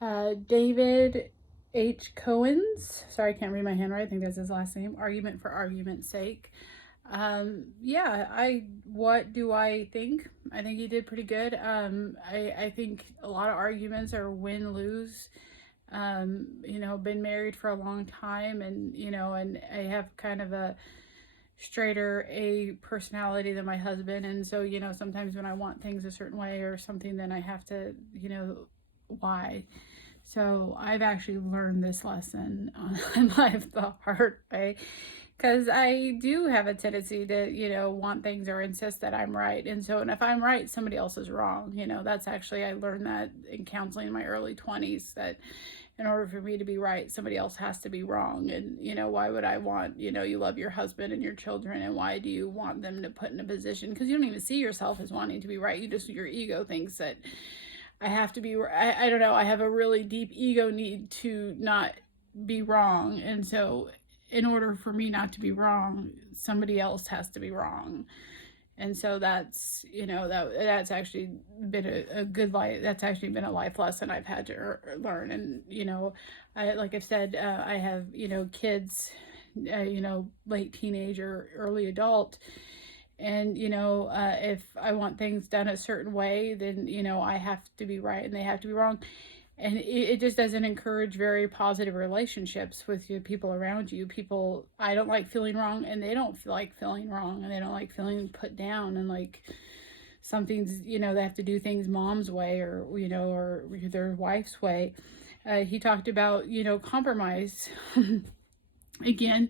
David H. Cohen's, sorry, I can't read my handwriting. I think that's his last name. Argument for Argument's Sake. Yeah, what do I think? I think he did pretty good. I think a lot of arguments are win lose. Been married for a long time, and I have kind of a straighter a personality than my husband, and so sometimes when I want things a certain way or something, then I have to, why. So I've actually learned this lesson in life the hard way, because I do have a tendency to, want things or insist that I'm right. And if I'm right, somebody else is wrong. That's actually, I learned that in counseling in my early 20s, that in order for me to be right, somebody else has to be wrong. And, why would I want, you love your husband and your children, and why do you want them to put in a position? Because you don't even see yourself as wanting to be right. Your ego thinks that I have to be, I don't know, I have a really deep ego need to not be wrong. And so in order for me not to be wrong, somebody else has to be wrong. And so that's, that's actually been a good life. That's actually been a life lesson I've had to learn. And, like I've said, I have, kids, late teenager, early adult. And, if I want things done a certain way, then, I have to be right and they have to be wrong. And it just doesn't encourage very positive relationships with the people around you. I don't like feeling wrong, and they don't like feeling wrong, and they don't like feeling put down, and like something's, they have to do things mom's way, or or their wife's way. He talked about, compromise. Again,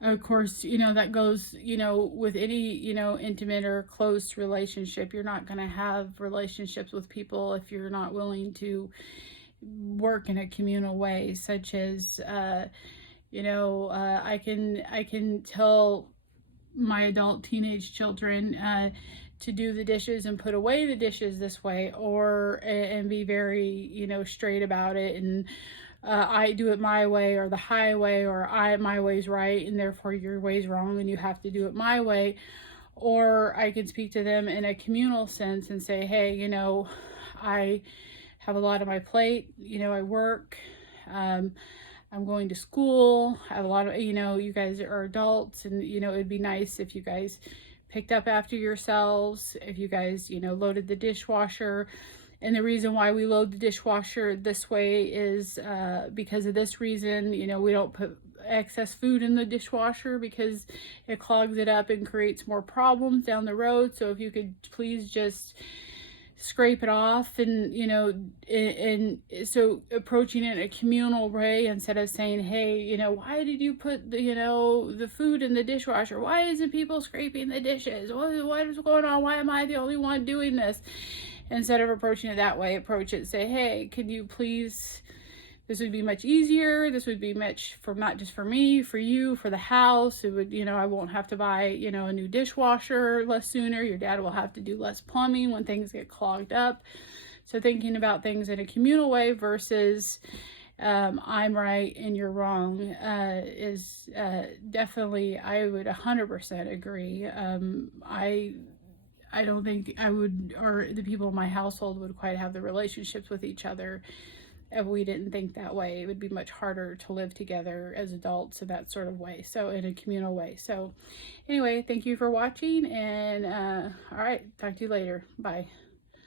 of course, that goes, with any, intimate or close relationship. You're not going to have relationships with people if you're not willing to work in a communal way, such as, I can tell my adult teenage children to do the dishes and put away the dishes this way, or and be very, straight about it, and I do it my way, or the highway, or my way's right and therefore your way's wrong and you have to do it my way. Or I can speak to them in a communal sense and say, hey, I have a lot on my plate. I work. I'm going to school. I have a lot of, you guys are adults, and, it'd be nice if you guys picked up after yourselves, if you guys, loaded the dishwasher. And the reason why we load the dishwasher this way is because of this reason. We don't put excess food in the dishwasher because it clogs it up and creates more problems down the road. So if you could please just scrape it off, and and so approaching it in a communal way instead of saying, hey, why did you put the food in the dishwasher? Why isn't people scraping the dishes? What is going on? Why am I the only one doing this? Instead of approaching it that way, approach it, say, hey, can you please, this would be much easier. This would be much for, not just for me, for you, for the house. It would, I won't have to buy, a new dishwasher less sooner. Your dad will have to do less plumbing when things get clogged up. So thinking about things in a communal way versus I'm right and you're wrong is definitely, I would 100% agree. I don't think I would, or the people in my household would quite have the relationships with each other if we didn't think that way. It would be much harder to live together as adults in that sort of way, so in a communal way. So anyway, thank you for watching, and all right, talk to you later. Bye.